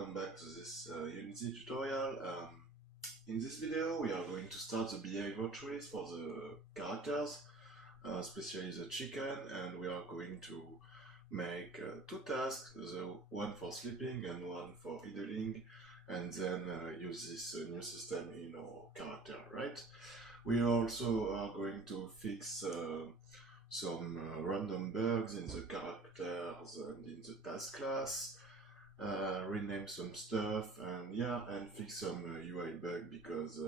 welcome back to this Unity tutorial. In this video we are going to start the behavior trees for the characters, especially the chicken, and we are going to make two tasks, the one for sleeping and one for idling, and then use this new system in our character, right? We also are going to fix some random bugs in the characters and in the task class, rename some stuff, and fix some UI bug because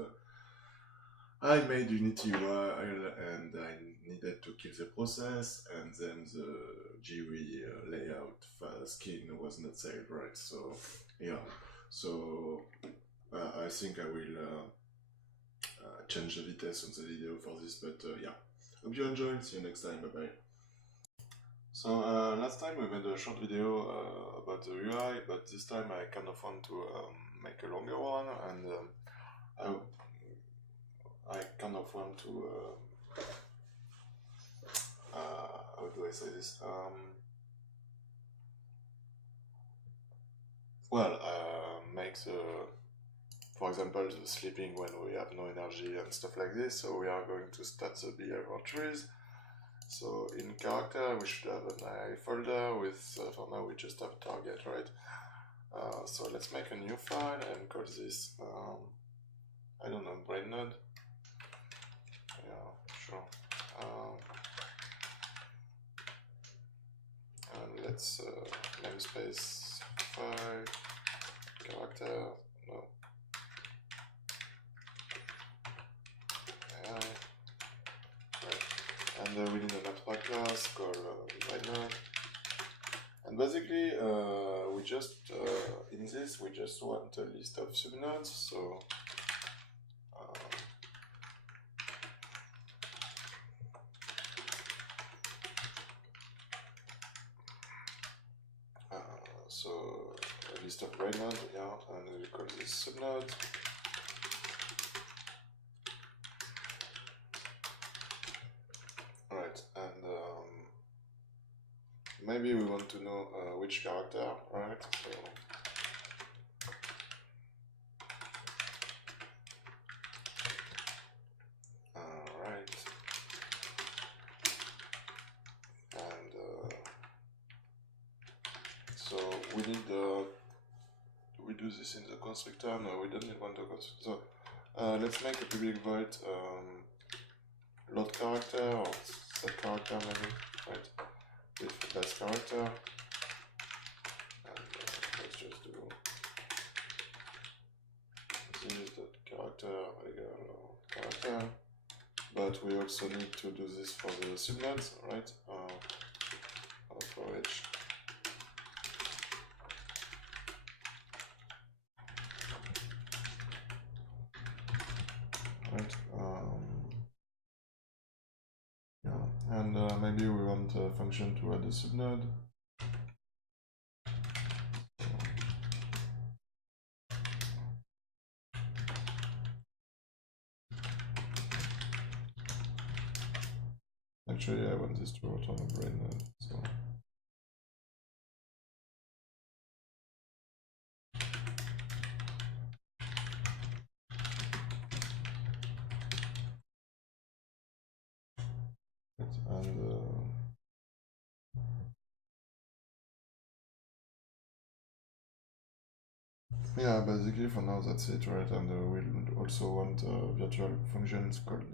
I made Unity UI and I needed to kill the process, and then the GUI layout skin was not saved right. So I think I will change the vitesse on the video for this, but hope you enjoyed. See you next time. Bye bye. So last time we made a short video about the UI, but this time I kind of want to make a longer one, and I kind of want to how do I say this? Make the, for example, the sleeping when we have no energy and stuff like this. So we are going to start the behavior trees. So in character we should have an I folder with, for now we just have target, right? So let's make a new file and call this, I don't know, brain node. Yeah, sure. And let's namespace file character, no. AI. And we need an abstract class called designer. And basically, we just in this we just want a list of subnodes. So a list of brain node, yeah, and we call this subnode. Right, and maybe we want to know which character, right? So right, and so we need we do this in the constructor. No, we don't need one to construct. So let's make a public void load character or set character maybe, right? With the best character, and let's just do this.character equal character, but we also need to do this for the subnodes, right? For each. Right. And maybe we want a function to add a subnode. Actually, I want this to return a brain node. So yeah, basically for now that's it, right? And we'll also want virtual functions called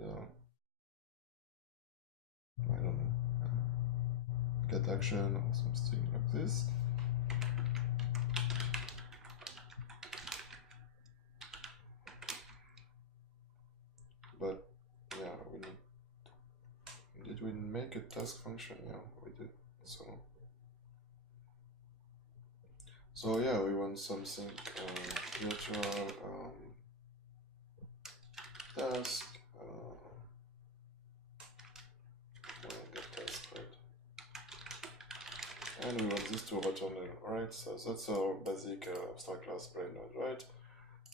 I don't know, get action or something like this. But yeah, did we make a task function? Yeah, we did. So yeah, we want something virtual task. Get task, right? And we want this to return a, right? So that's our basic abstract class brain node, right?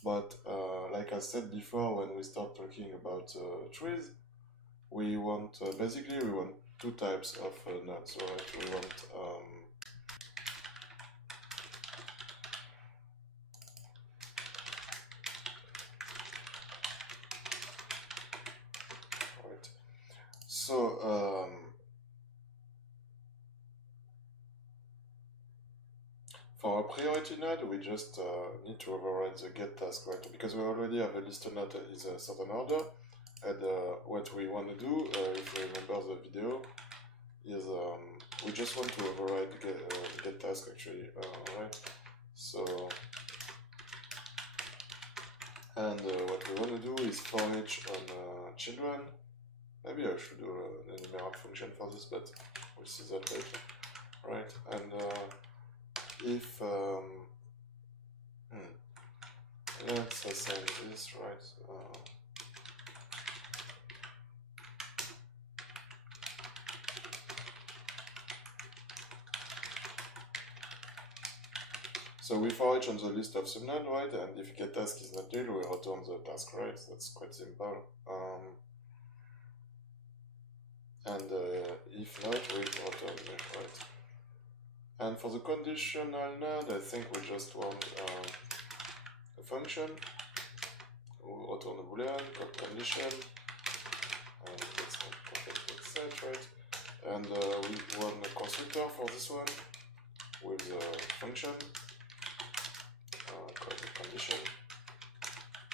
But like I said before, when we start talking about trees, we want basically we want two types of nodes, right? We want priority node, we just need to override the get task, right? Because we already have a list node is a certain order, and what we want to do, if you remember the video, is we just want to override get task actually, right? So, and what we want to do is for each on children. Maybe I should do an enumerate function for this, but we'll see that later, right? And if let's assign this, right? So we for each on the list of subnode, right? And if get task is not null, we return the task, right? That's quite simple. And if not, we return null, right? And for the conditional node, I think we just want a function. We'll return a boolean, called condition, and let's complete set, right? And we want a constructor for this one with the function called the condition,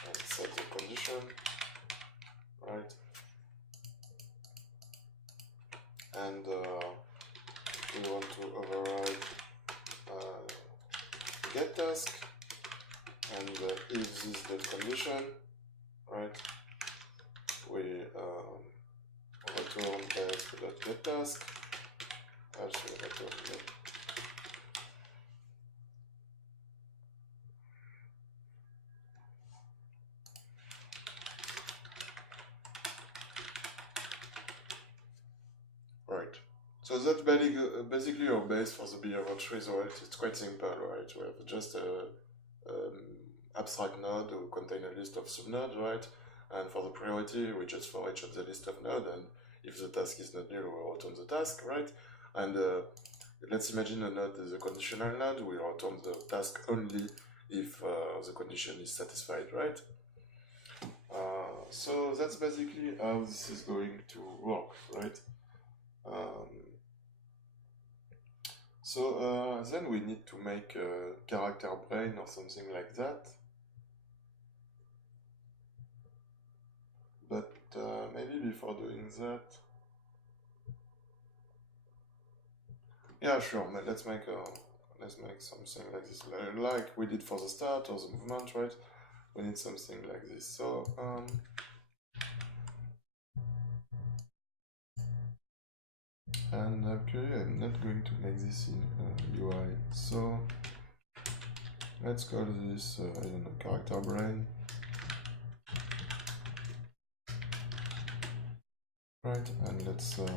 and set the condition, right? And we want to override get task, and if this is the condition, right, we return get task, actually return get. Right. So that's basically our base for the behavior trees, right? It's quite simple, right? We have just a abstract node who contain a list of subnodes, right? And for the priority, we just for each of the list of nodes, and if the task is not null, we return the task, right? And let's imagine a node is a conditional node, we return the task only if the condition is satisfied, right? So that's basically how this is going to work, right? So then we need to make a character brain or something like that. But maybe before doing that, yeah, sure. Let's make something like this, like we did for the start or the movement, right? We need something like this. So and actually, I'm not going to make this in UI. So let's call this I don't know, character brain. Right, and let's and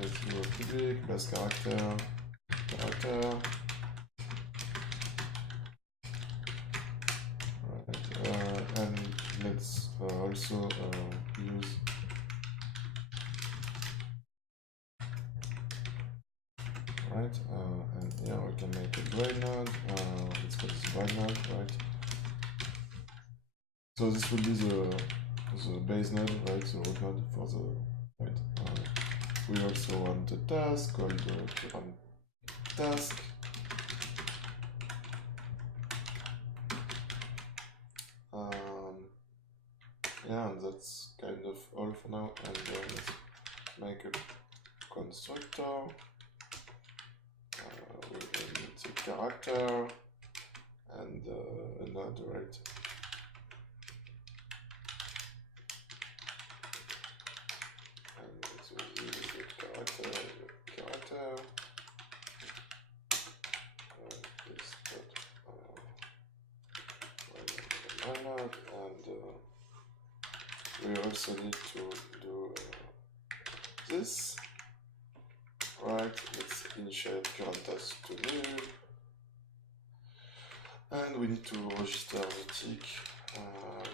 let's do a public plus character. Right, and let's also use right, and yeah, we can make a brain node. Let's call this brain node, right? So this will be the base node, right? The root node for the right. We also want a task called current task. Yeah, and that's kind of all for now. And let's make a constructor with a character and a node, right? And let's use the character. And we also need to do this, right? Let's initiate current task to new, and we need to register the tick,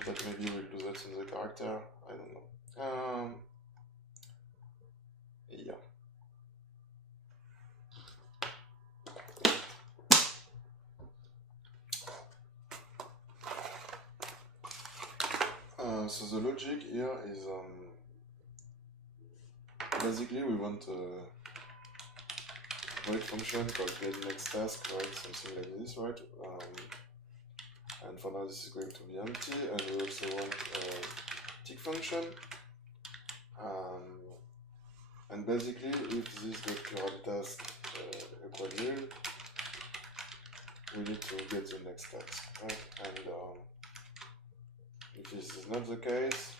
but maybe we'll do that in the character, I don't know. Yeah. So the logic here is basically we want a wait function called get next task, right? Something like this, right? And for now this is going to be empty, and we also want a tick function. And basically, if this current task equal 0, we need to get the next task, right? And if this is not the case,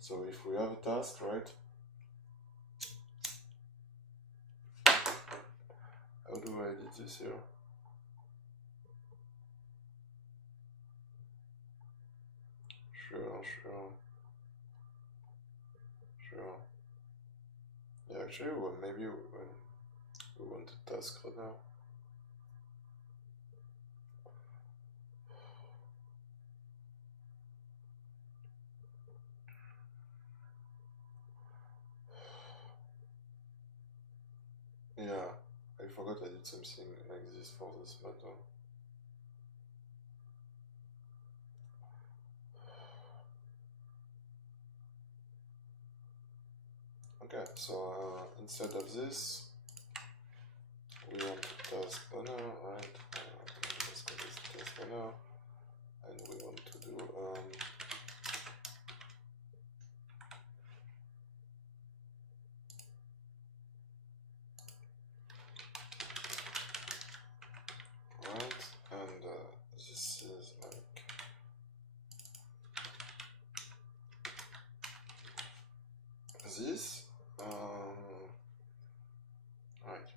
so if we have a task, right? How do I edit this here? Sure. Yeah, actually, well, maybe we want a task right now. Yeah, I forgot I did something like this for this matter. Okay, so instead of this, we want a task banner, right? Let's call this task banner, and we want to do right, and this is like this, right.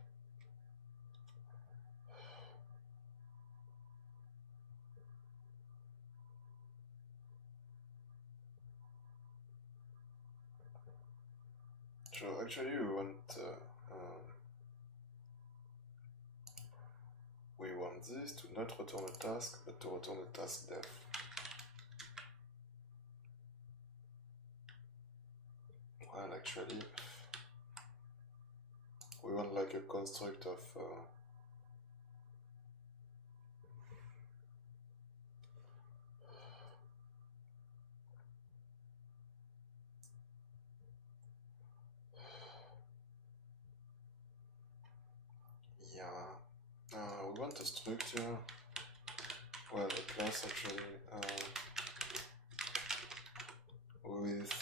So actually we want this to not return a task, but to return a task def. And actually, we want like a construct of we want a structure, well, a class actually, with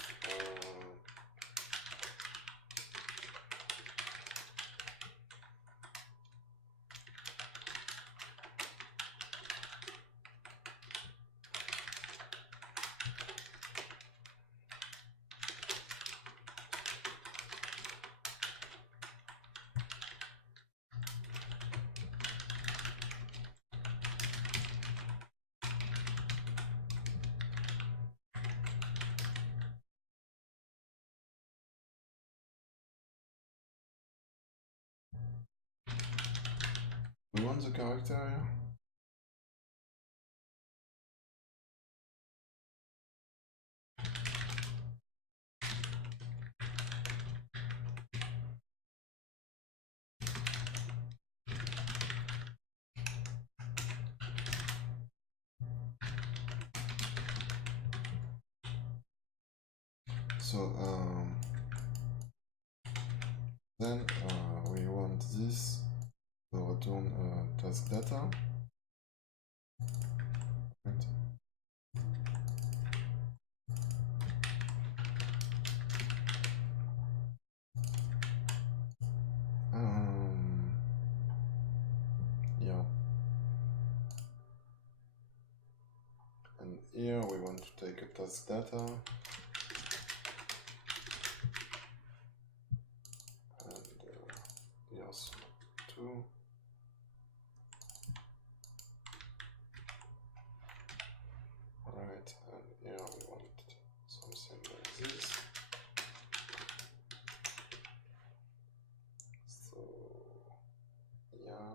we want the character here. So then we want this to return task data. Right. Yeah. And here we want to take a task data. And here's 2. Right, and here we want something like this. So, yeah.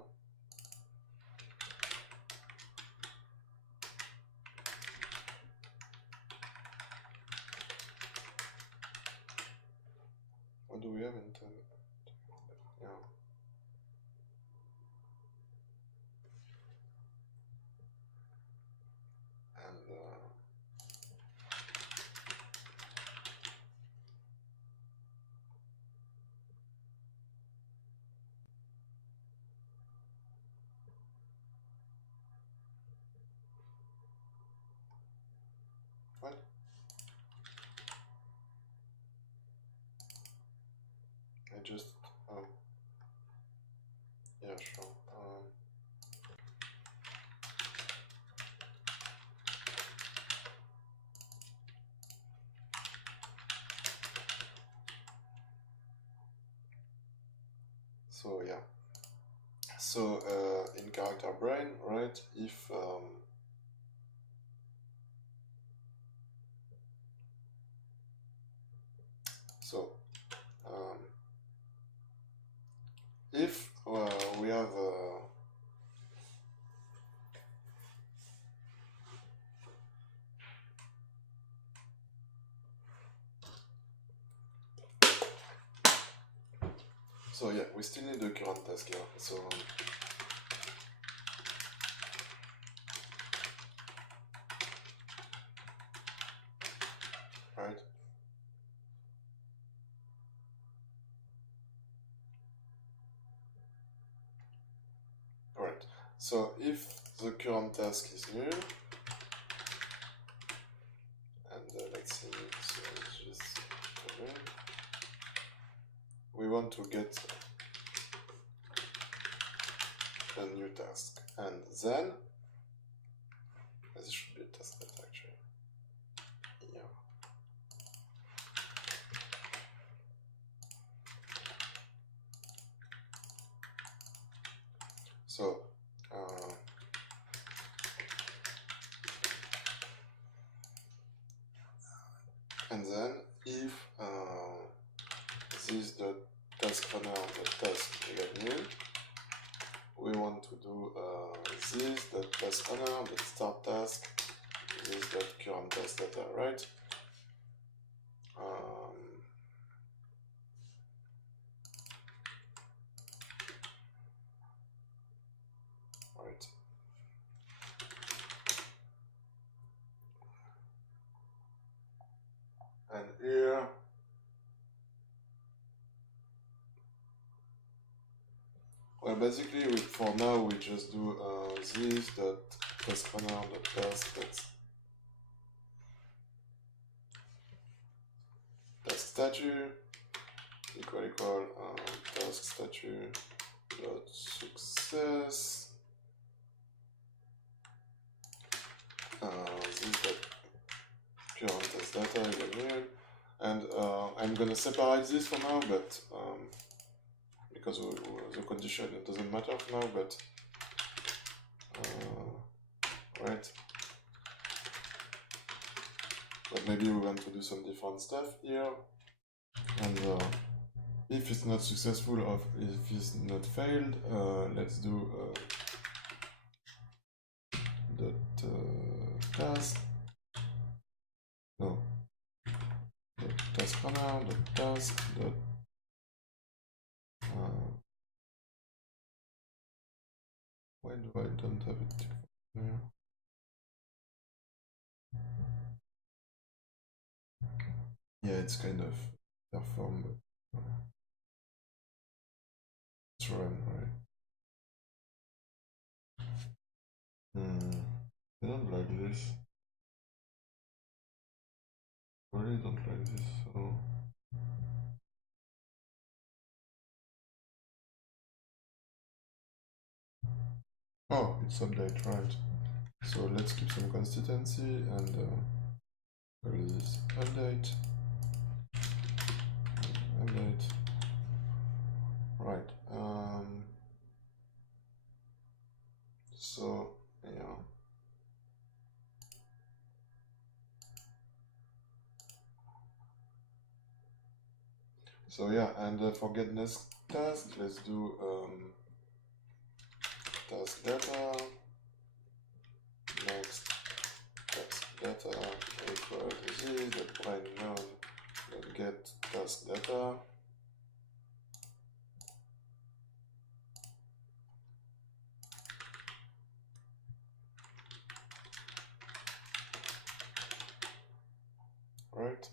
What do we have in time? Yeah. And just yeah, sure. So yeah. So in character brain, right? If so if we have so yeah, we still need the current task here. So right. Alright, so if the current task is new, and let's see, so it's just we want to get a new task, and then this should be a task that actually, yeah. So and then if this the task runner the task get new, we want to do this the task runner the start task this the current task data, right? Right. And here well, basically for now we just do this dot task runner dot task task statue equal task statue dot success this dot current task data equal new, and I'm gonna separate this for now, but because the condition it doesn't matter for now, but right. But maybe we want to do some different stuff here, and if it's not successful or if it's not failed, let's do dot task no dot task runner dot task dot why do I don't have it here? Yeah, it's kind of perform, but it's run, right? I don't like this. I really don't like this, so oh, it's update, right? So let's keep some consistency and call this update. Update. Right. So yeah. So yeah, and for get next task, let's do task data next task data equal z dot brain node dot get task data. Right.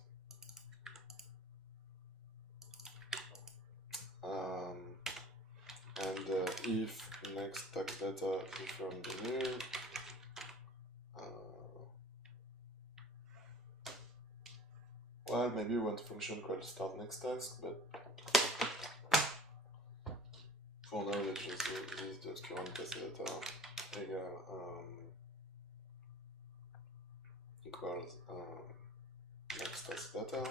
And if next task data is from the new, well, maybe we want a function called start next task, but do this current test data equals next test data,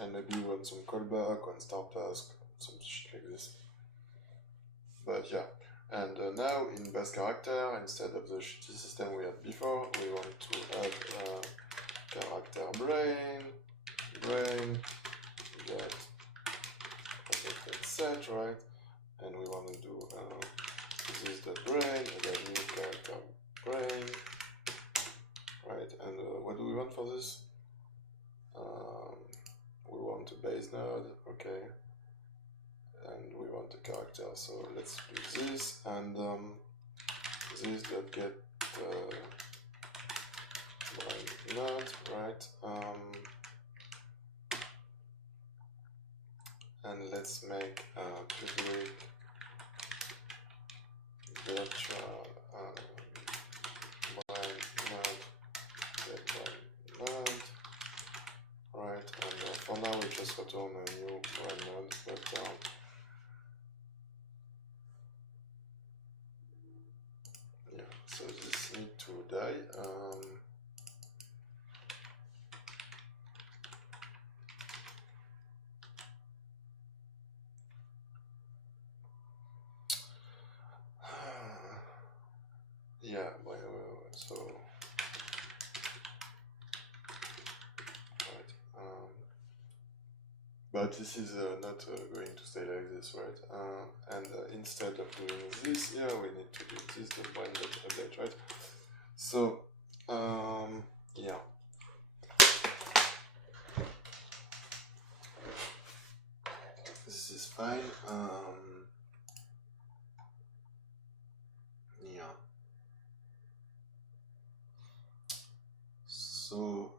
and maybe we want some callback on start task, some shit like this. But yeah, and now in base character, instead of the shitty system we had before, we want to add character brain get set, right? And we want to do this the brain and then new character brain, right? And what do we want for this? We want a base node, okay, and we want a character. So let's do this, and this dot get brain node, right? And let's make a public virtual brain node get brain node, right? And for now we just return a new brain node vector. Yeah, so this need to die. Yeah, so right, but this is not going to stay like this, right? And instead of doing this, yeah, we need to do this, the brain.update, right? So yeah, this is fine. Yeah. So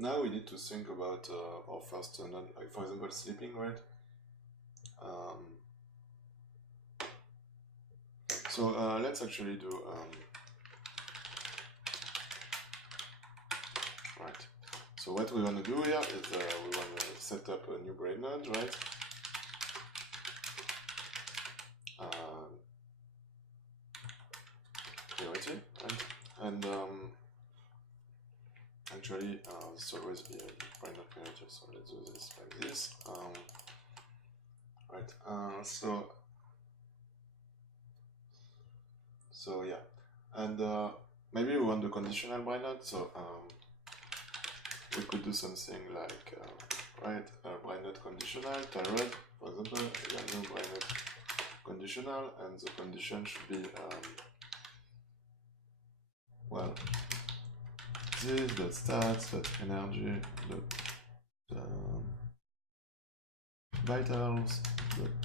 now we need to think about our first node, like for example sleeping, right? So let's actually do right. So what we want to do here is we want to set up a new brain node, right? Priority, right? And actually this will always be a brain node priority, so let's do this like this. Right, so yeah, and maybe we want the conditional brain node, so we could do something like right, brain node conditional tirade, for example, no brain node conditional, and the condition should be well, this dot stats dot energy dot vitals dot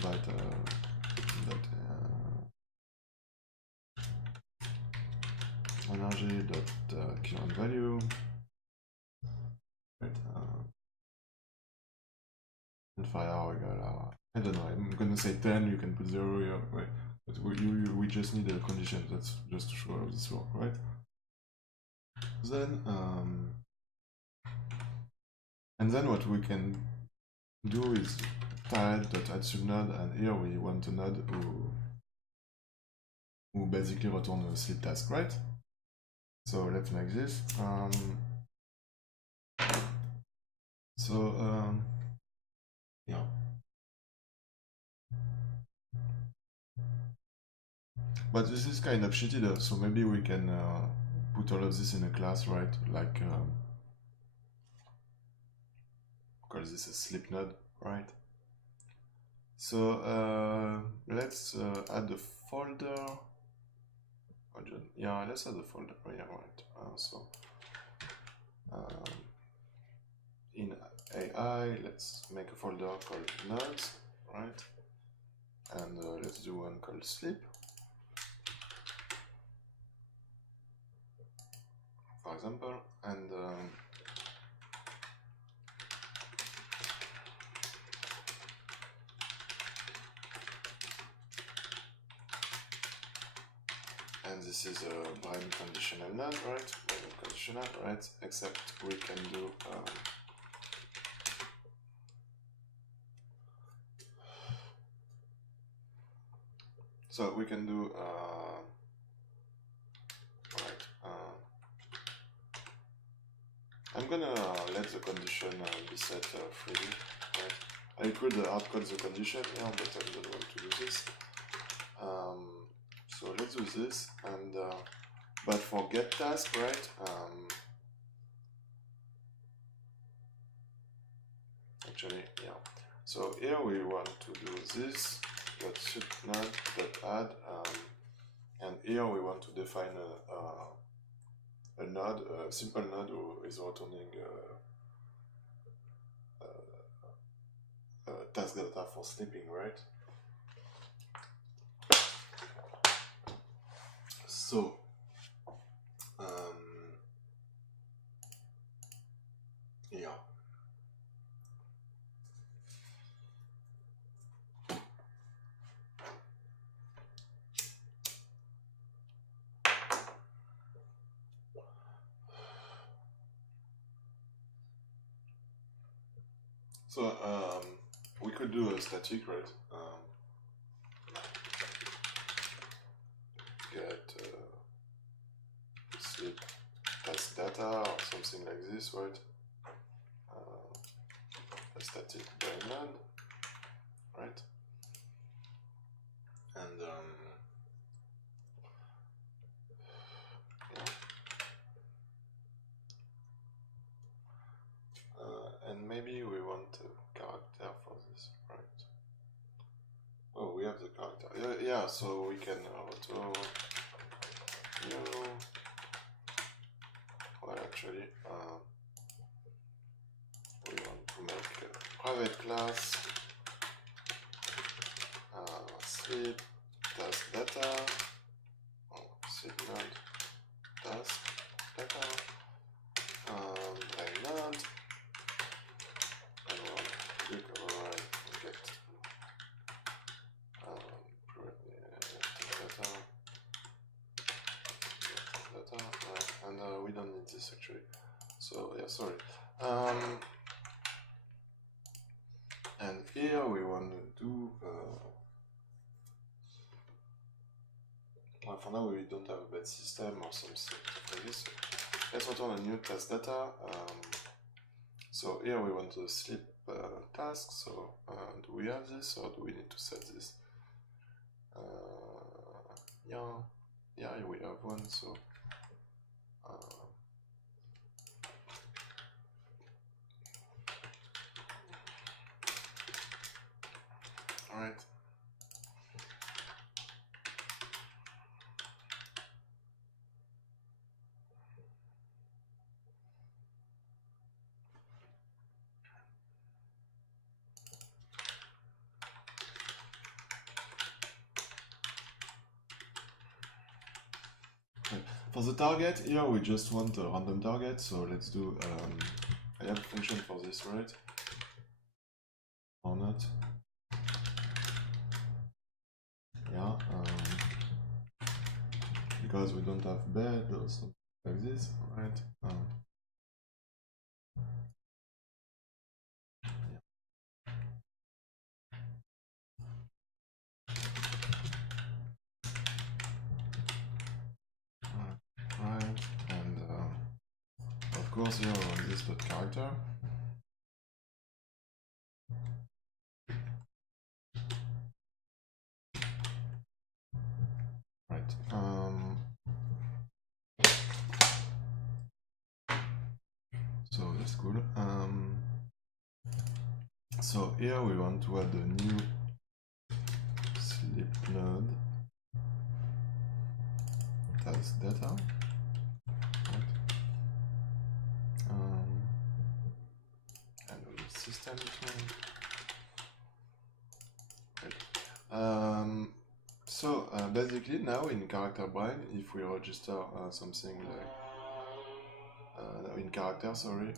vital dot energy dot current value, right? And fire equal I don't know, I'm gonna say 10, you can put 0 here, right? But we just need a condition, that's just to show how this works, right? Then and then what we can do is add subnode, and here we want a node who basically return a sleep task, right? So let's make this. Yeah. But this is kind of shitty though, so maybe we can put all of this in a class, right? Like call this a sleep node, right? So let's add a folder. Yeah, let's add a folder. Yeah, right. In AI, let's make a folder called nodes, right? And let's do one called sleep, for example, and this is a brain conditional node, right? Brain conditional, right? Except we can do So we can do right. I'm gonna let the condition be set freely. Right? I could hardcode the condition here, but I don't want to do this. So let's do this, and but for get task, right? Actually, yeah. So here we want to do this .node.add, and here we want to define a node, a simple node who is returning task data for sleeping, right? So yeah. So we could do a static, right? Get sleep task data or something like this, right? A static by node, right? And yeah. And maybe we want a character for this, right? Oh, we have the character. Yeah, so we can auto new. Well, actually, we want to make a private class sleep task data. Sleep node task data by node, and we'll click override and get data, and we don't need this actually. So yeah, sorry. And here we want to do. Well, for now we don't have a bad system or something like this. Let's return a new task data. So here we want to sleep task. So do we have this or do we need to set this? Yeah, we have one. So all right. For the target, here we just want a random target, so let's do, I have a function for this, right? Or not? Yeah, because we don't have bed or something like this, right? Right, and of course here on this dot character. Right. So that's cool. So here we want to add a new sleep node task data. Right. And we system between. Right. So basically now in character brain, if we register something like in character, sorry,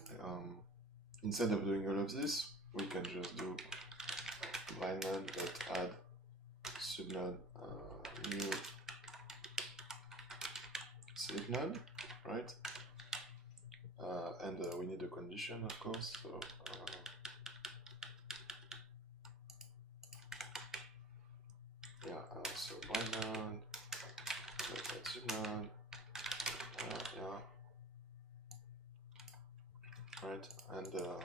instead of doing all of this, we can just do brain_node.add subnode new sleep node, right? And we need a condition, of course. So yeah, so node, that's node, yeah, right, and yeah.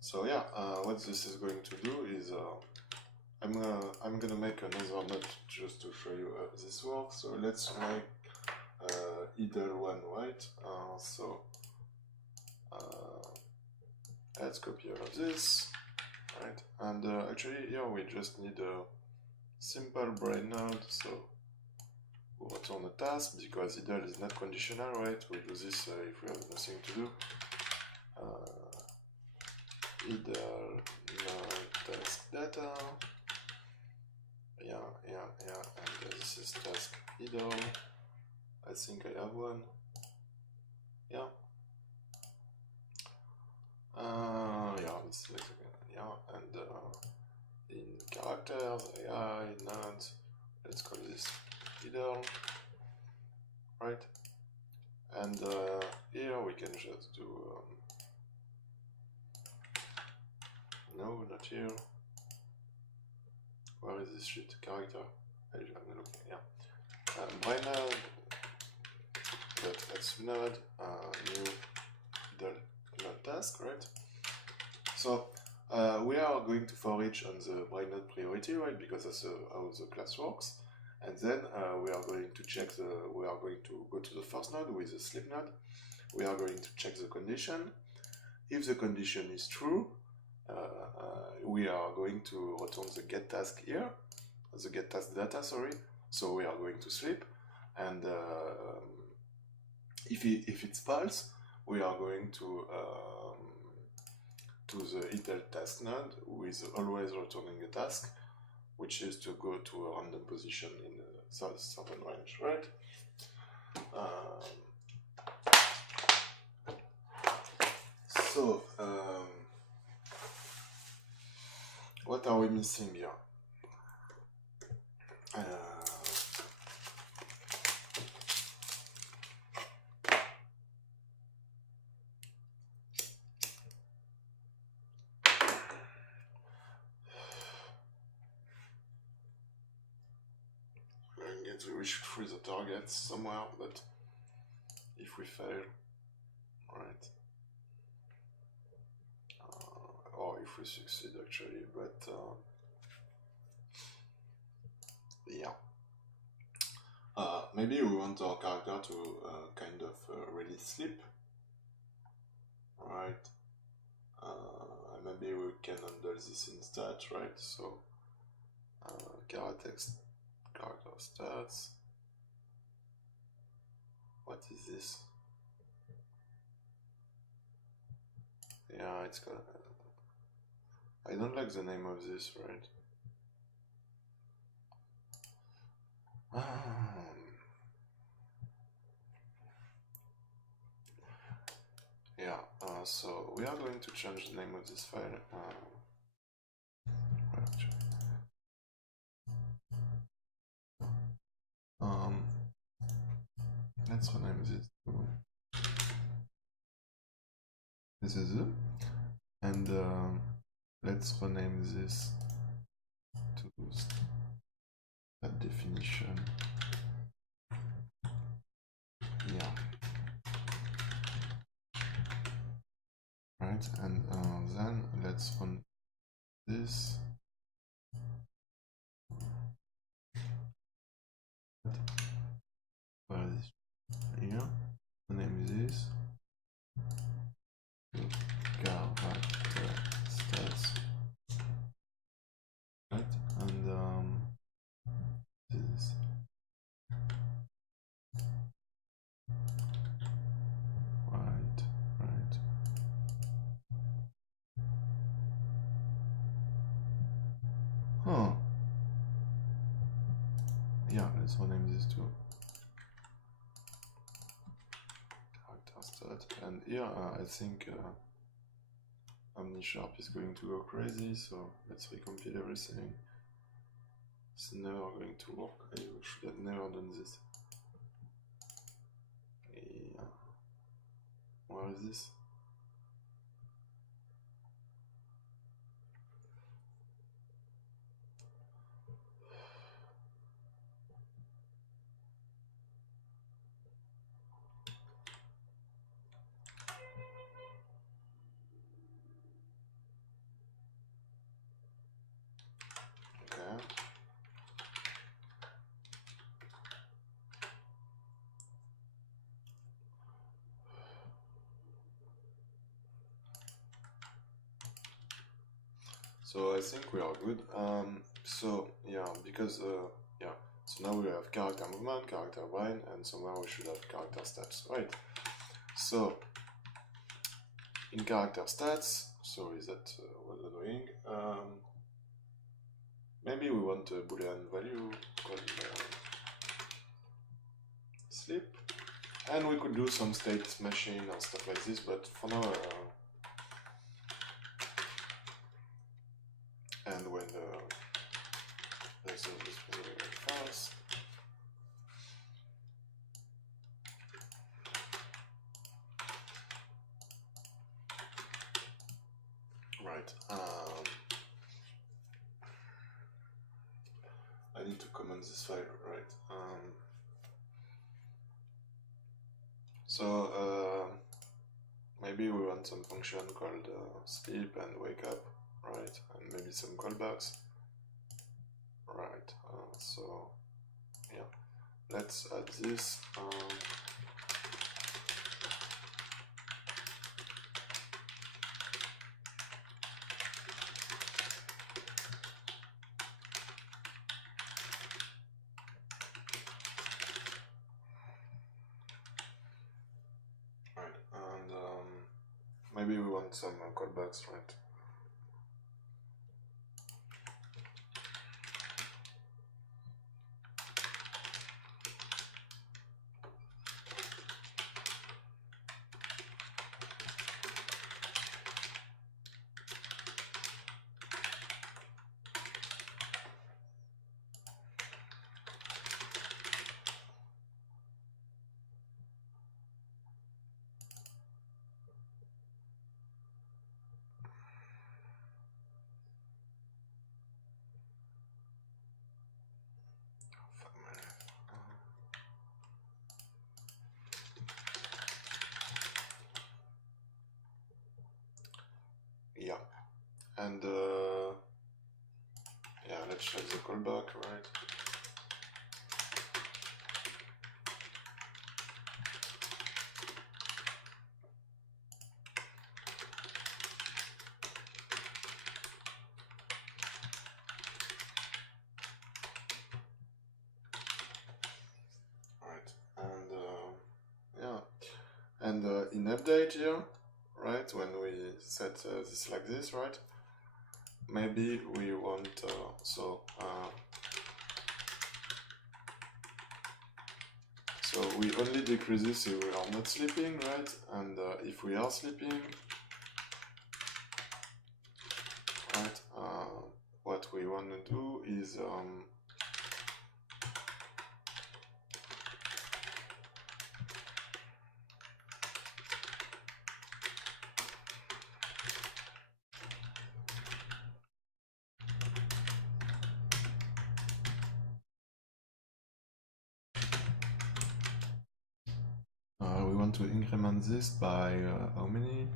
So yeah, what this is going to do is I'm gonna make another node just to show you how this works. So let's make idle one, right? So let's copy all of this, right? And actually here we just need a simple brain node. So we'll return a task because idle is not conditional, right? We do this if we have nothing to do. Idle node task data. Yeah, and this is task idle. I think I have one. Yeah. Yeah, let's select again. Yeah, and in characters, AI, nodes, let's call this idle, right? And here we can just do no, not here. Where is this shit? Character. I'm looking. Yeah. Brain node. That's node. New idle node task, right? So we are going to for each on the brain node priority, right? Because that's how the class works. And then we are going to check we are going to go to the first node with the sleep node. We are going to check the condition. If the condition is true, we are going to return the get task here, the get task data, sorry. So we are going to sleep, and if it's false, we are going to the idle task node with always returning a task, which is to go to a random position in a certain range, right? So what are we missing here? We should freeze the targets somewhere, but if we fail, right, or if we succeed actually, but yeah, maybe we want our character to kind of really sleep, right? Maybe we can handle this in stats, right? So character stats. What is this? Yeah, it's got. I don't like the name of this, right? Yeah, so we are going to change the name of this file. Let's rename this to this is it, and let's rename this to that definition. Yeah, right, and then let's run this. Where is it? Here, name this character stats, right, and this. Right. Huh. Yeah, let's rename this too. Character stat, and here I think OmniSharp is going to go crazy, so let's recompile everything. It's never going to work. I should have never done this. Yeah. Where is this? So I think we are good. So yeah, because yeah, so now we have character movement, character brain, and somewhere we should have character stats, right? So in character stats, so is that what we're doing? Maybe we want a boolean value called sleep, and we could do some state machine or stuff like this, but for now. And when let's do this fast. Right. I need to comment this file, right? So maybe we want some function called sleep and wake up, right? And maybe some callbacks, right? So yeah, let's add this. Right, and maybe we want some callbacks, right? Yeah, and yeah, let's check the callback, right? Right, and yeah, and in update here, right, when we set this like this, right, maybe we want so we only decrease this if we are not sleeping, right? And if we are sleeping, right, what we want to do is we want to increment this by how many?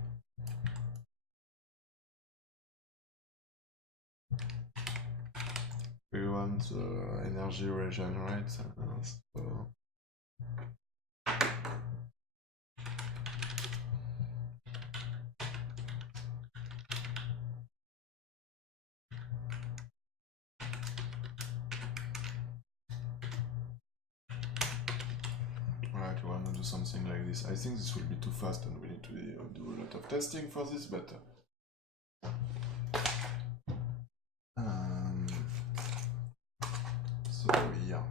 We want energy region, right? So right, we want to do something like this. I think this will be too fast and we need to do a lot of testing for this, but so yeah.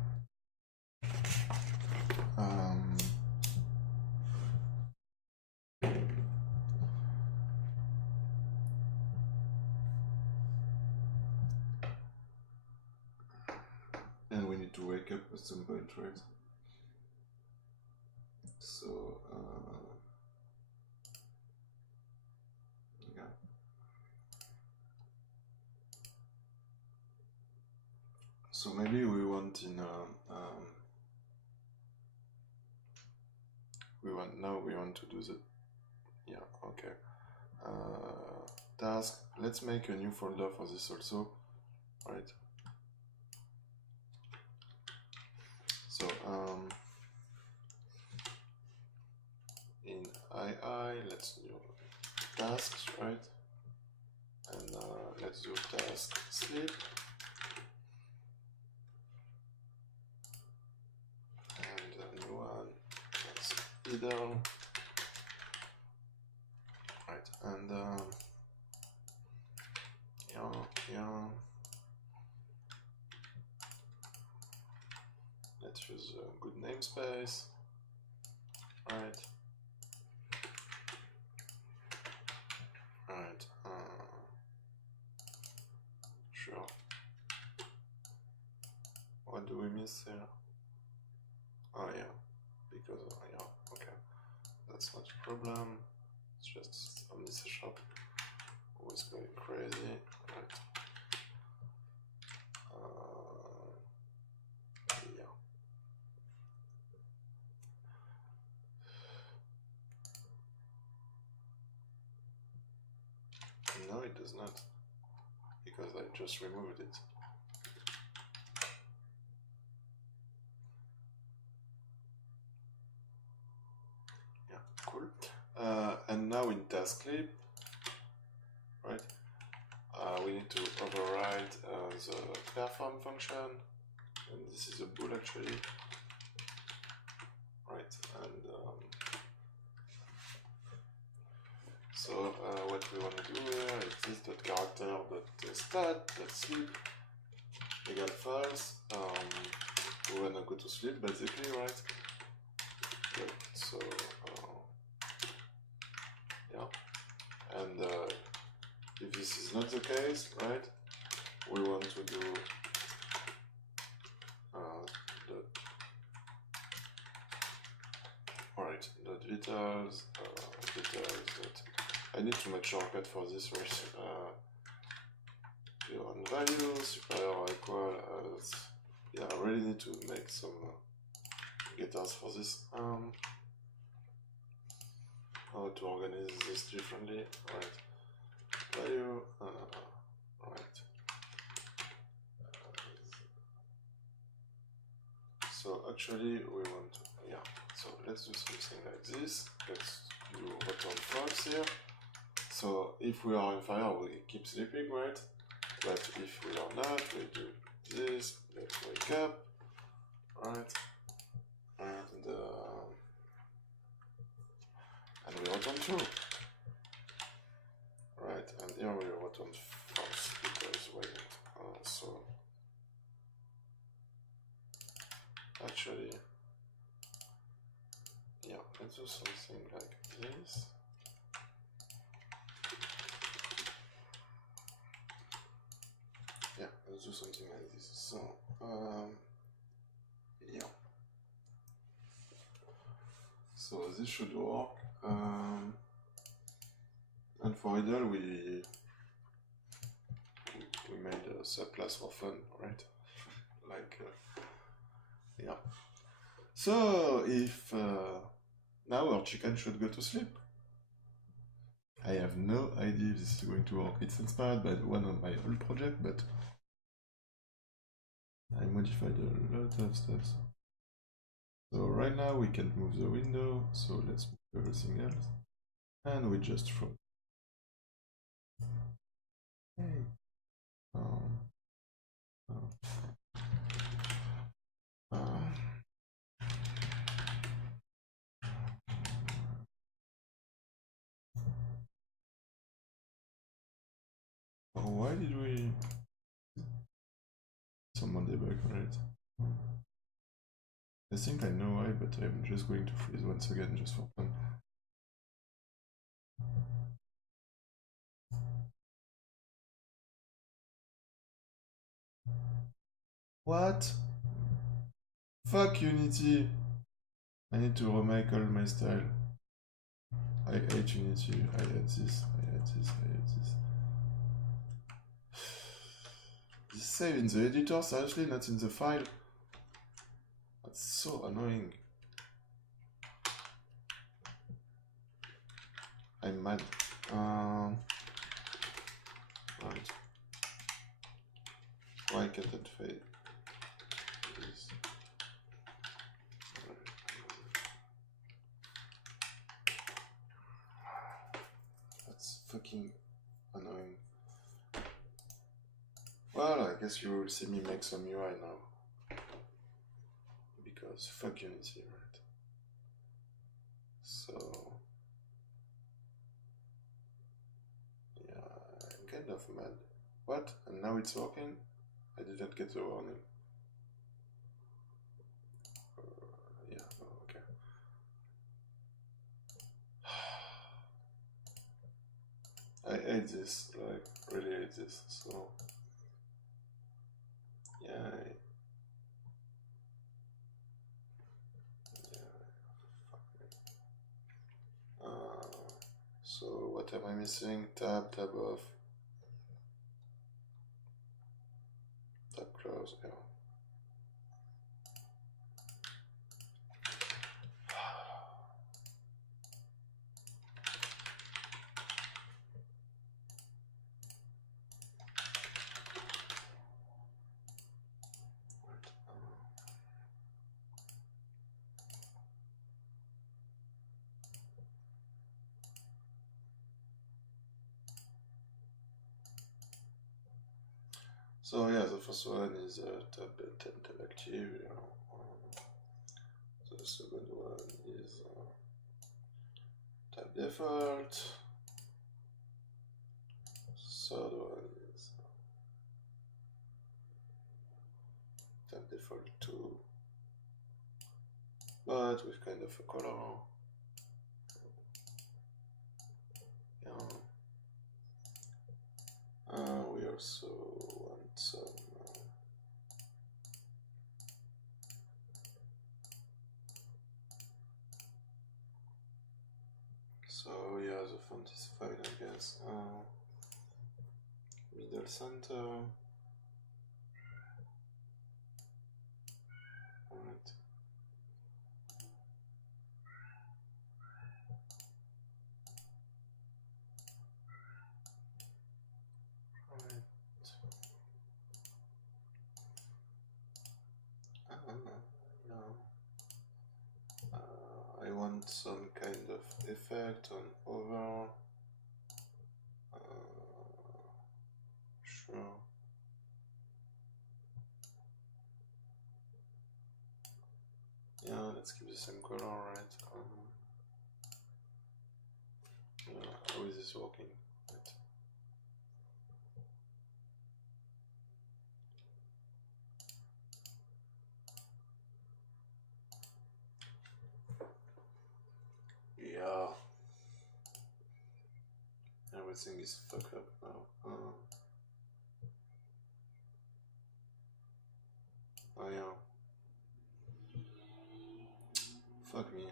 And we need to wake up at some point, right? So yeah. So maybe we want in we want to do the okay. Task. Let's make a new folder for this also, right? So in II, let's do tasks, right? And let's do TaskSleep. And a new one, that's idle. Right, and yeah. Let's use a good namespace. Right. Right. Sure. What do we miss here? Oh yeah, because yeah. Okay, that's not a problem. It's just on this shop who is going crazy. Right. Yeah. No, it does not, because I just removed it. Yeah, cool. And now in TaskSleep, right, we need to override the perform function, and this is a bool actually, right? And so what we want to do here is this.character.stat.sleep equal false. We want to go to sleep basically, right? Good. So yeah, and if this is not the case, right, we want to do vitals, I need to make shortcut for this, right? Run value superior or equal as, yeah, I really need to make some getters for this. How to organize this differently, right? Value, right. So actually we want to, yeah, so let's do something like this. Let's do return false here. So if we are on fire, we keep sleeping, right? But if we are not, we do this, let's wake up, right? And we return true. Right, and here we return false because wait, so actually, yeah, let's do something like this. Yeah, let's do something like this. So, yeah. So this should work. And for idle, we made a subclass for fun, right? Like, yeah. So if now our chicken should go to sleep. I have no idea if this is going to work. It's inspired by one of my old projects, but I modified a lot of stuff. So right now we can't move the window, so let's move everything else. And we just throw. Hey. Why did we summon debug, right? I think I know why, but I'm just going to freeze once again just for fun. What? Fuck Unity! I need to remake all my style. I hate Unity, I hate this, I hate this, I hate this. This save in the editor, seriously, not in the file? That's so annoying. I'm mad. Right. Why can't it fade? Please. That's fucking annoying. guess you will see me make some UI now. Because fuck Unity, right? So yeah, I'm kind of mad. What? And now it's working? I didn't get the warning. Yeah, oh, okay. I hate this, like, really hate this, so yeah, fuck me. So what am I missing? Tab off, tab close, yeah. So yeah, the first one is tab active, you know. The second one is tab default. Third one is tab default 2, but with kind of a color. Yeah. We also want some so yeah, the font is fine, I guess. Middle center. Alright. Alright. Yeah. I want some kind of effect on over. Sure. Yeah, let's keep the same color, right? Yeah, how is this working? Right. Yeah. Everything is fucked up now. Oh yeah. Fuck me.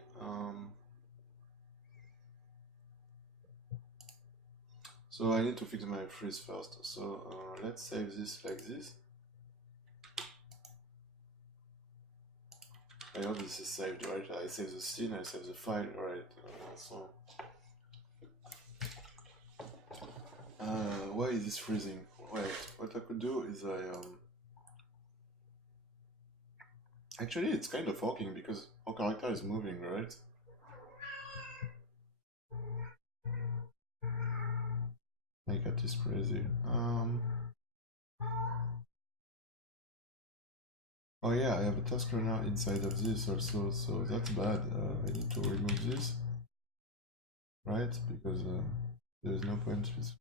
So I need to fix my freeze first. So let's save this like this. I hope this is saved, right? I save the scene, I save the file, right? Why is this freezing? Wait, what I could do is actually it's kind of working because our character is moving, right? My cat is crazy. Oh yeah, I have a task runner inside of this also, so that's bad. I need to remove this, right? Because there's no point with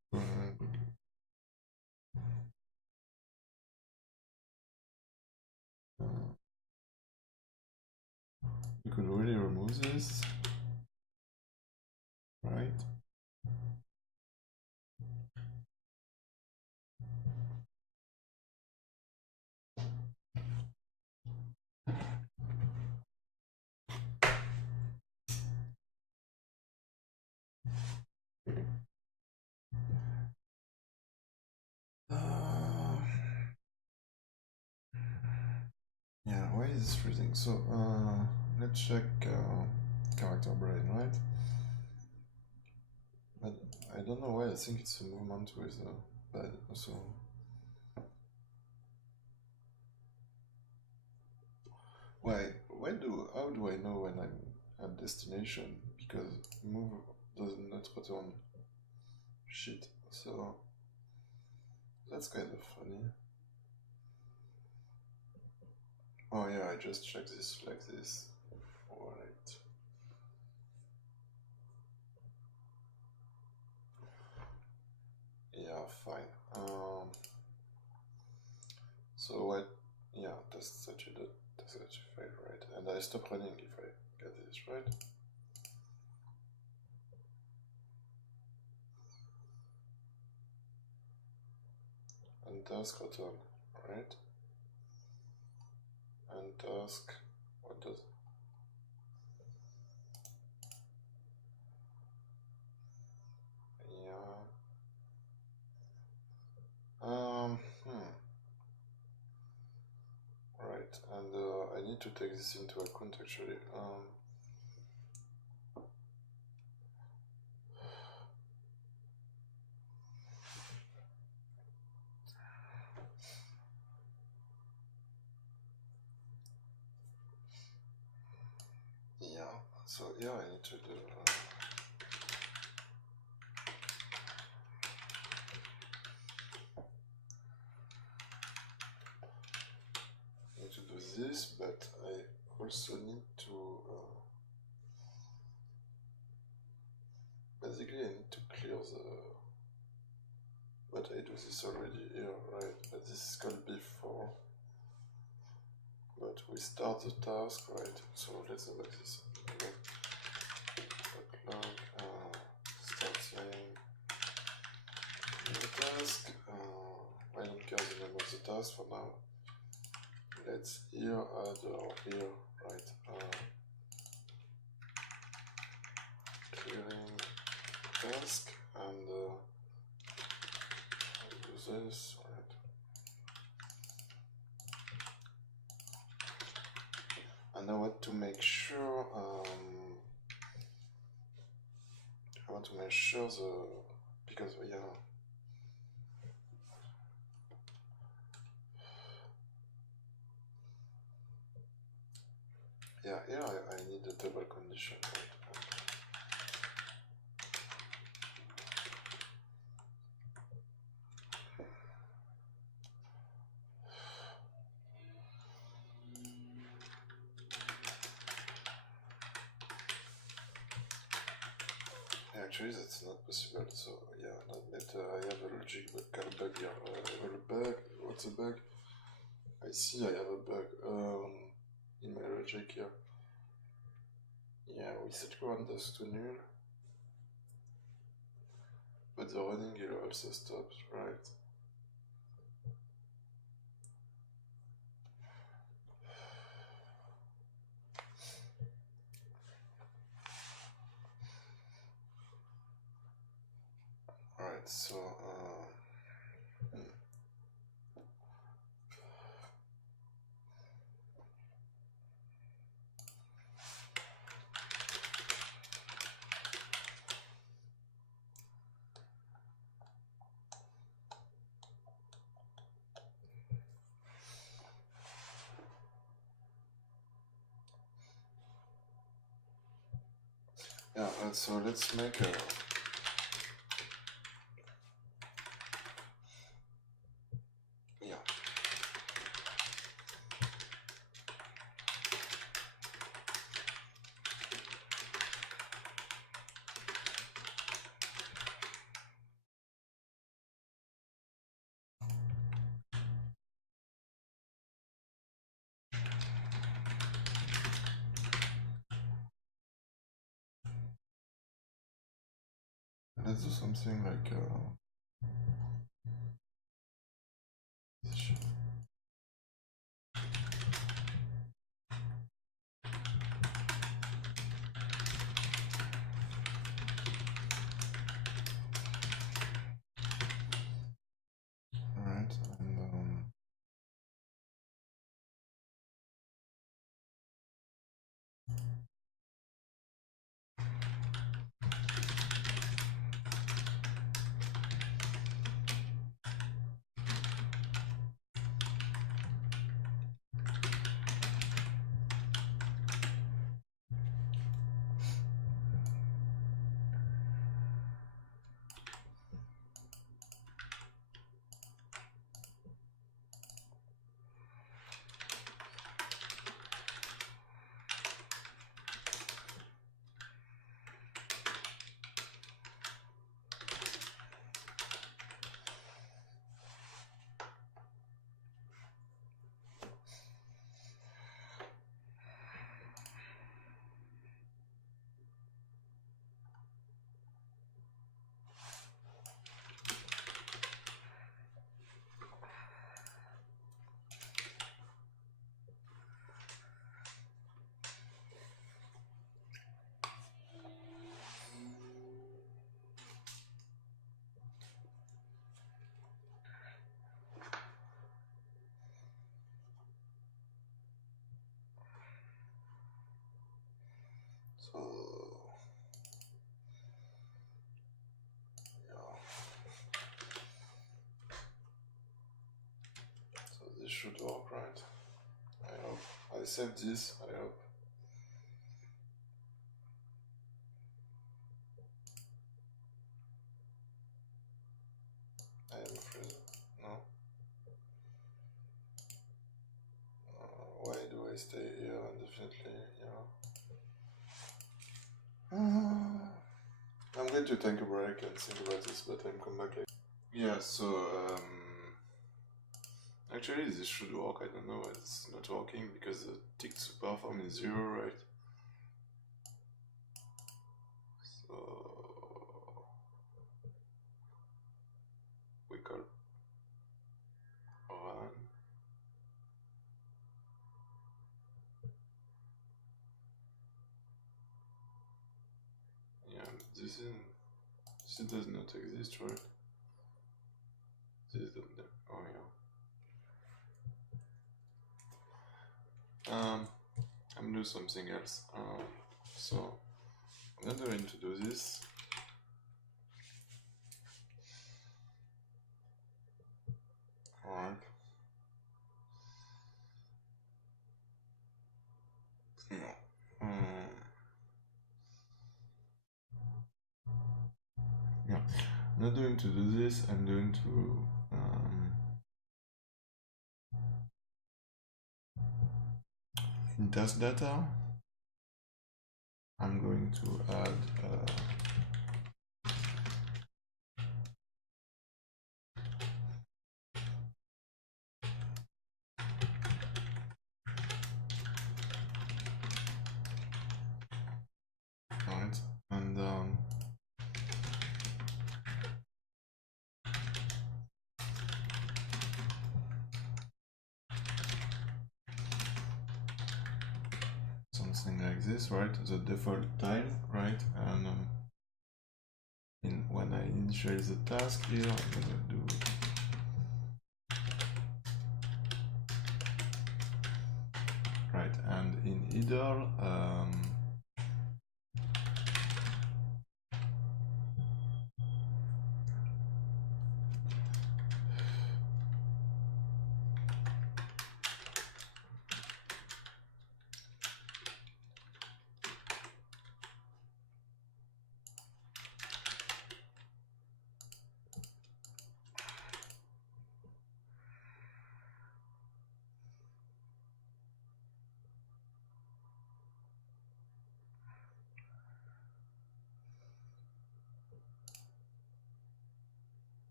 we could really remove this, right? Yeah, why is this freezing? So let's check character brain, right? But I don't know why I think it's a movement with bad. So how do I know when I'm at destination? Because move does not return shit. So that's kind of funny. Oh yeah, I just checked this like this. Alright. Yeah, fine. So what? Yeah, that's 35, right? And I stop running if I get this right. And task return, right? And task, what does? Yeah. Um. Hmm. Right. And I need to take this into account actually. Yeah. So yeah, I need to do. Need to do this, but I also need to. Basically, I need to clear the. But I do this already here, right? But this is called before. But we start the task, right? So let's do like this. Log, start saying new task. I don't care the name of the task for now. Let's here add or here, right? Clearing task and do this, right? And I want to make sure because yeah. Yeah, I need a double condition, right? Actually, that's not possible, so yeah, not better. I have a logic bug here. I have a bug. What's a bug? I see I have a bug in my logic here. Yeah, we set counters to null, but the running here also stops, right? Alright, so yeah, so let's make a yeah. Let's do something like alright, and should work, right? I hope. I saved this, I hope. I am afraid. No. Why do I stay here indefinitely? I'm going to take a break and think about this, but I'll come back later. Yeah, so actually this should work. I don't know why it's not working because the tick to perform is 0, right? So we call run. Yeah, this does not exist, right? This is the oh yeah. I'm doing something else. So I'm not going to do this. Alright. No. Yeah. I'm not going to do this. I'm going to in task data. I'm going to add right, and something like this, right? The default tile, right? And when I initialize the task here, I'm gonna do right, and in idle,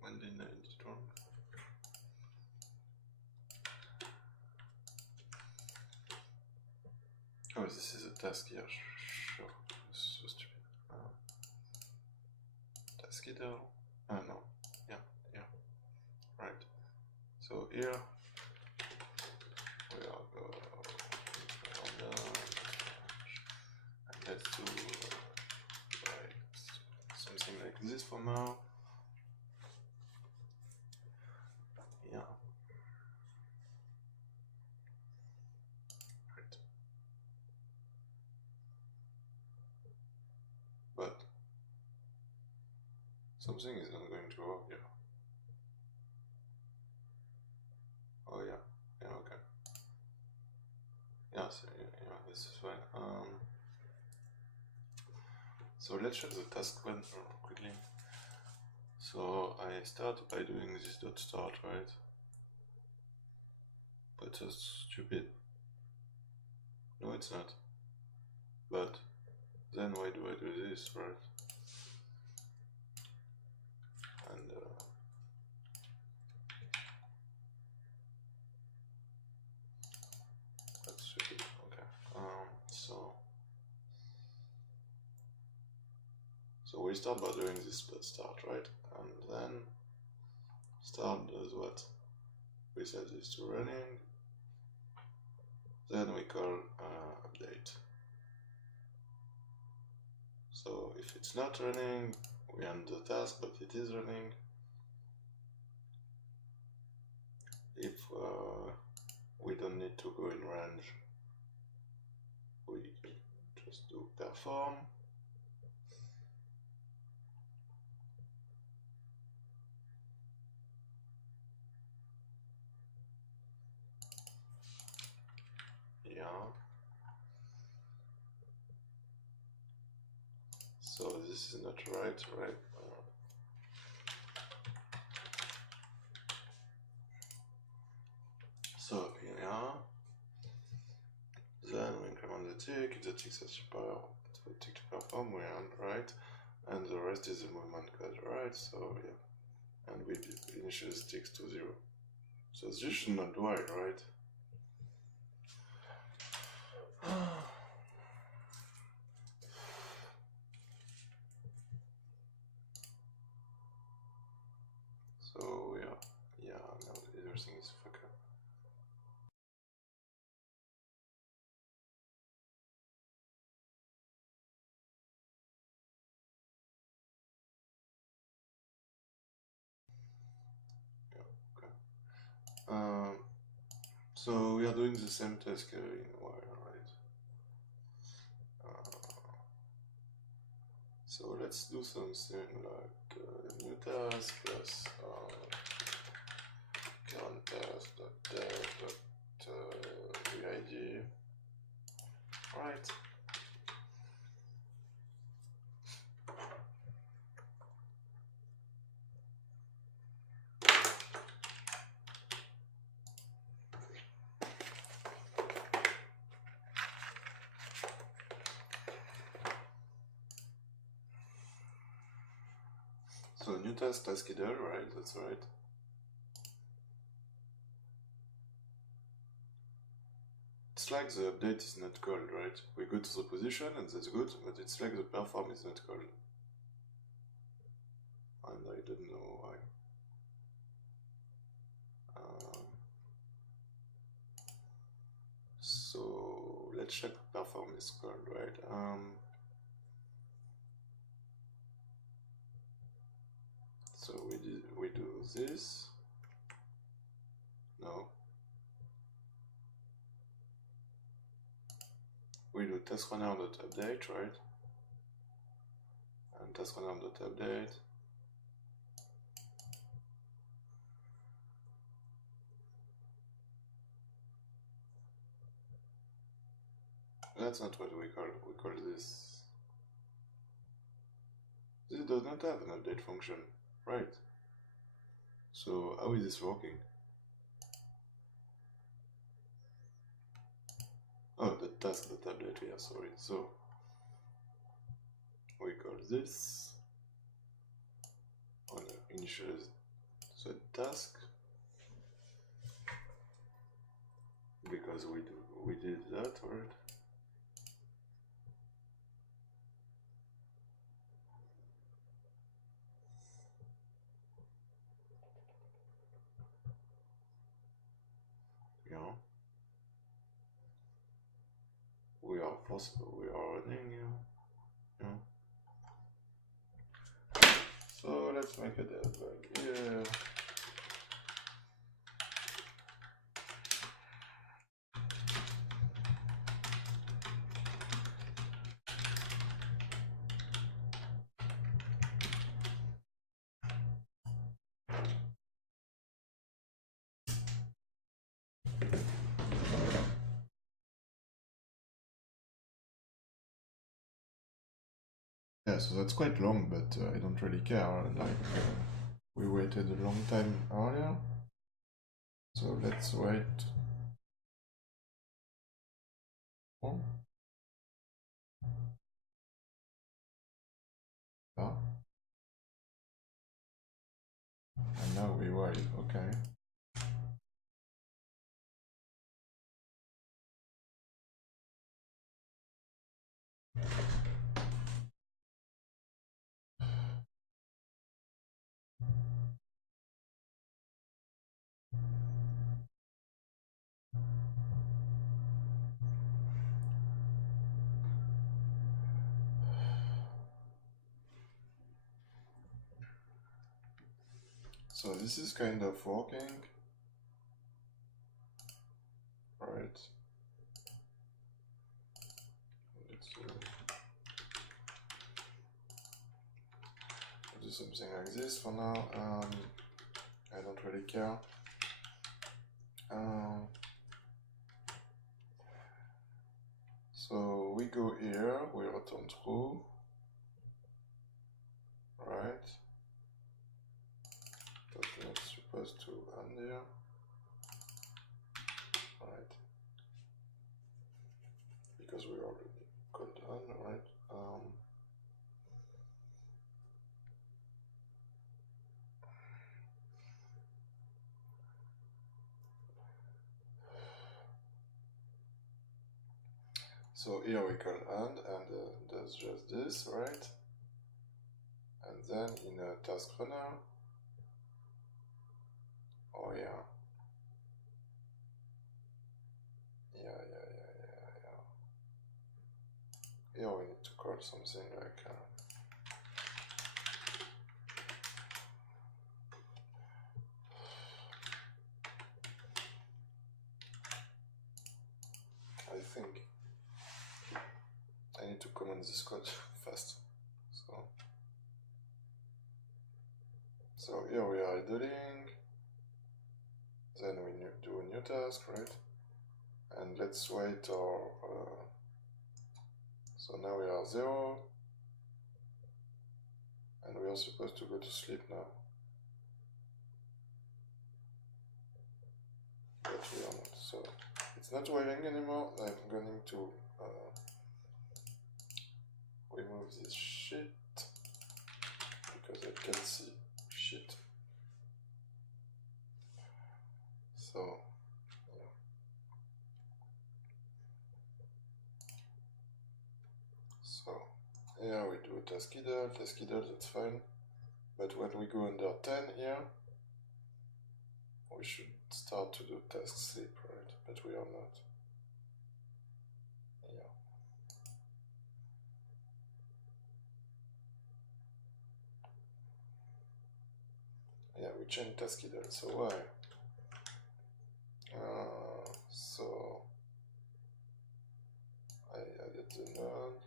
when did I edit wrong? Oh, this is a task here. Sure, so stupid. Task idle. No. Yeah. Right. So here we are going and let's do like something like this for now. Yeah. Right. But something is not going to work here. Oh yeah. Okay. Yeah, so yeah, this is fine. So let's check the task one quickly. So I start by doing this dot start, right? But that's stupid. No, it's not. But then why do I do this, right? And that's stupid. Okay. So we start by doing this dot start, right? And then start does what? We set this to running. Then we call update. So if it's not running, we end the task, but it is running. If we don't need to go in range, we just do perform. So this is not right? So here, then we increment the tick. If the ticks are superior to the tick to perform, we end right, and the rest is the movement code, right? So yeah, and we initialize ticks to 0. So this should not work, right? So yeah, now everything is fucked up. Yeah, okay. So we are doing the same task in while, right? So let's do something like new task plus current task .dev.vid. Right. So new task idle, right? That's right. It's like the update is not called, right? We go to the position and that's good, but it's like the perform is not called. And I don't know why. So let's check perform is called, right? So we do this. No. We do task runner.update, right? And task runner.update. That's not what we call. We call this. This does not have an update function, right? So how is this working? Oh, the task.update here, sorry. So we call this on initialize the task because we did that, right? Yeah. We are running, yeah. So let's make a dev like here. Yeah, so that's quite long, but I don't really care. Like, we waited a long time earlier. So let's wait. Oh. Ah. And now we wait, okay. So this is kind of working. Right. Let's do something like this for now. I don't really care. So we go here, we return true. supposed to end here. Right. Because we already got done, right? So here we call end and does just this, right? And then in a task runner, oh yeah, here we need to call something like I think I need to comment this code fast. So here we are idling, then we do a new task, right? And let's wait our, so now we are 0, and we are supposed to go to sleep now. But we are not, so it's not waiting anymore. I'm going to remove this shit, because I can see shit. So, yeah. So, here we do a task idle, that's fine. But when we go under 10 here, we should start to do task sleep, right? But we are not. Yeah, we changed task idle, so why? So I added the node.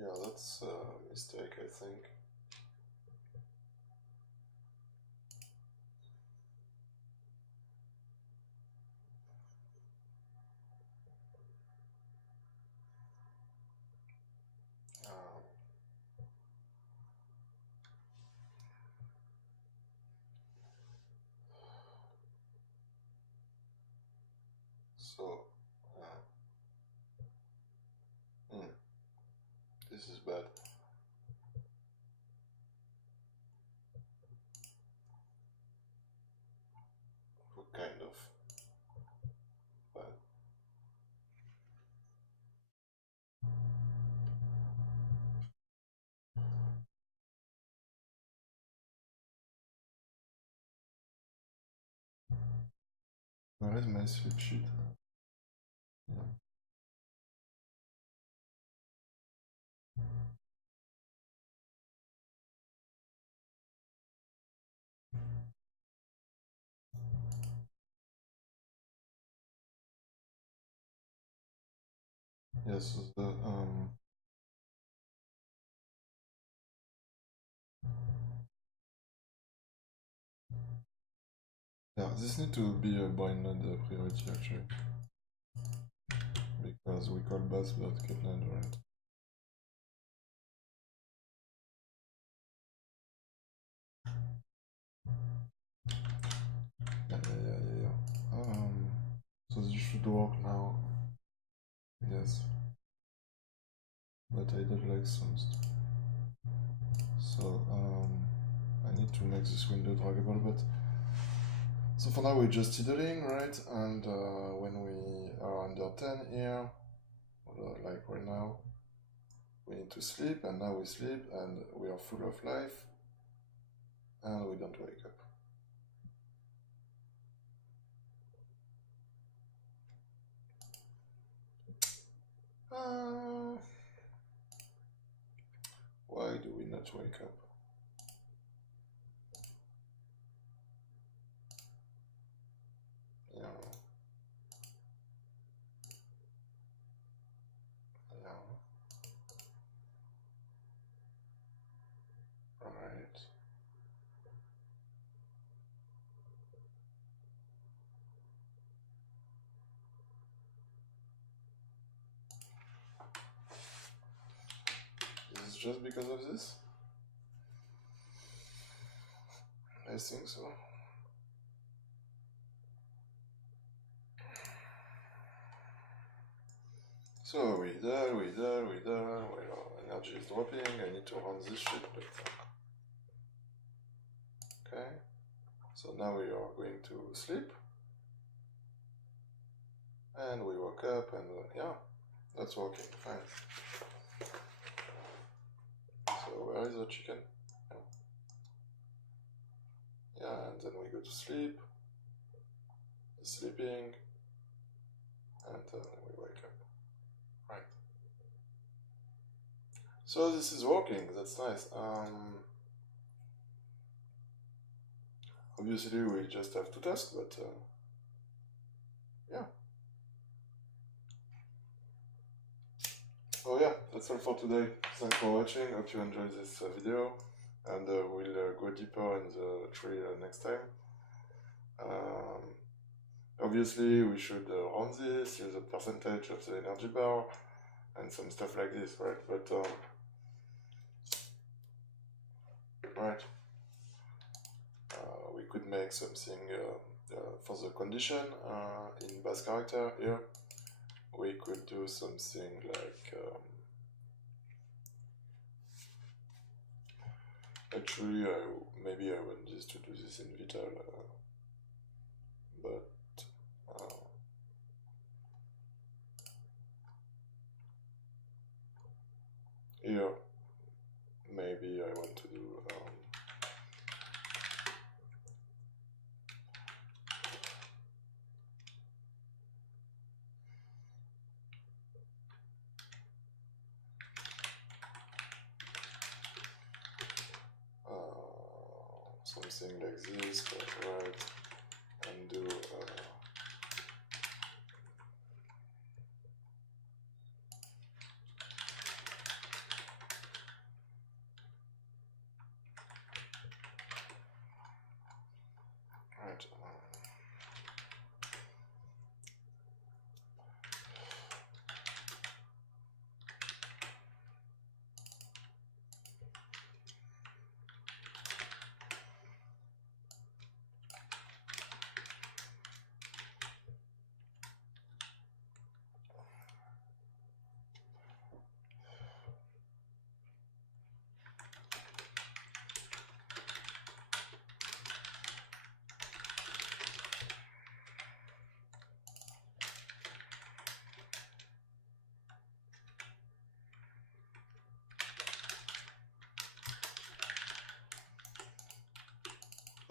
Yeah, that's a mistake, I think. So, this is bad. Kind of bad. Where is my sleep sheet? Yeah. Yes, the yeah, this need to be a bind node priority actually, because we call bus.get node, right? Yeah. So this should work now. Yes. But I don't like some stuff. So I need to make this window draggable, but so for now we're just idling, right? And when we are under 10 here, like right now, we need to sleep, and now we sleep, and we are full of life, and we don't wake up. Let's wake up. Yeah. Yeah. Right. Is it just because of this? I think so. So we done. Well, energy is dropping. I need to run this shit. But, okay. So now we are going to sleep. And we woke up and yeah, that's working fine. So where is the chicken? Yeah, and then we go to sleep. Sleeping. And we wake up. Right. So this is working, that's nice. Obviously we just have to test, but yeah. So yeah, that's all for today. Thanks for watching, hope you enjoyed this video, and we'll go deeper in the tree next time. Obviously we should run this, use the percentage of the energy bar, and some stuff like this, right? But right. We could make something for the condition in base character here. We could do something like actually maybe I want this to do this in Vital, but here maybe I want to do something like this, but right, and do right.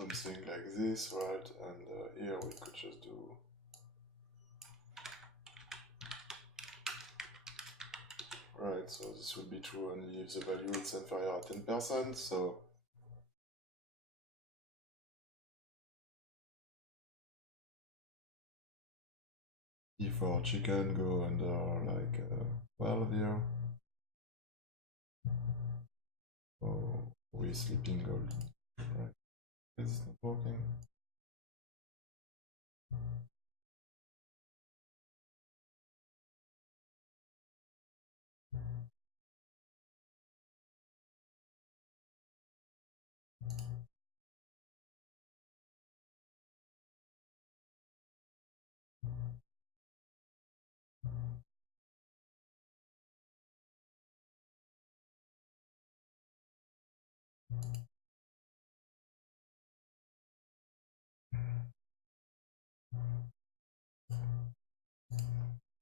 Something like this, right? And here we could just do right. So this will be true only if the value is inferior at 10%. So if our chicken go under like 12 here, oh, we're sleeping gold, right? It's not working.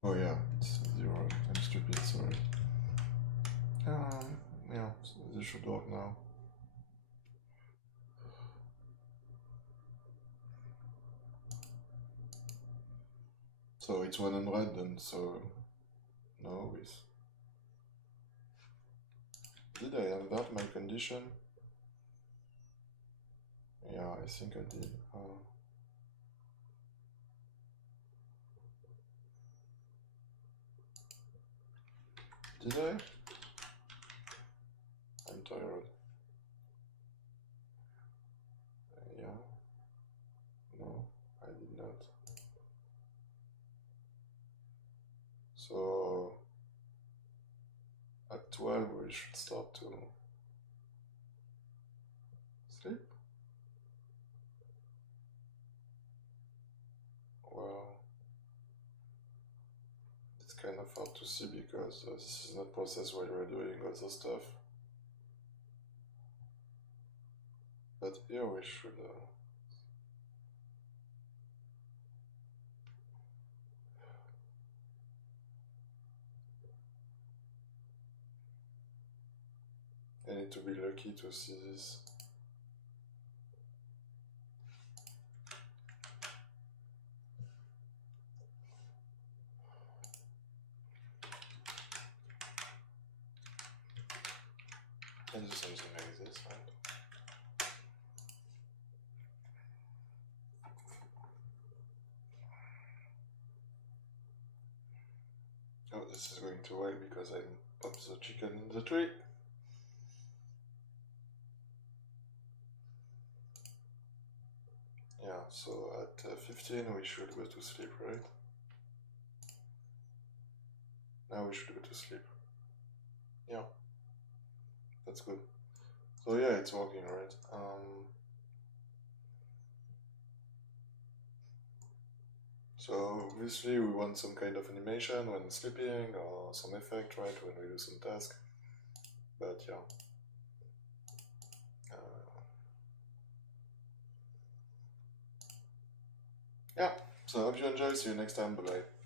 Oh yeah, it's 0. I'm stupid, sorry. Yeah, so this should work now. So it's 100 then, so no, with Did I have that my condition? Yeah, I think I did. Did I? I'm tired. Yeah. No, I did not. So at 12 we should start to sleep. Well, it's kind of hard to see because this is not processed while we're doing other stuff. But here we should. I need to be lucky to see this. And do something like this, right? Oh, this is going too well because I popped the chicken in the tree. Yeah, so at 15 we should go to sleep, right? Now we should go to sleep. Yeah, that's good. So yeah, it's working, right? So obviously we want some kind of animation when sleeping or some effect, right, when we do some task. But yeah. Yeah, so I hope you enjoy. See you next time. Bye bye.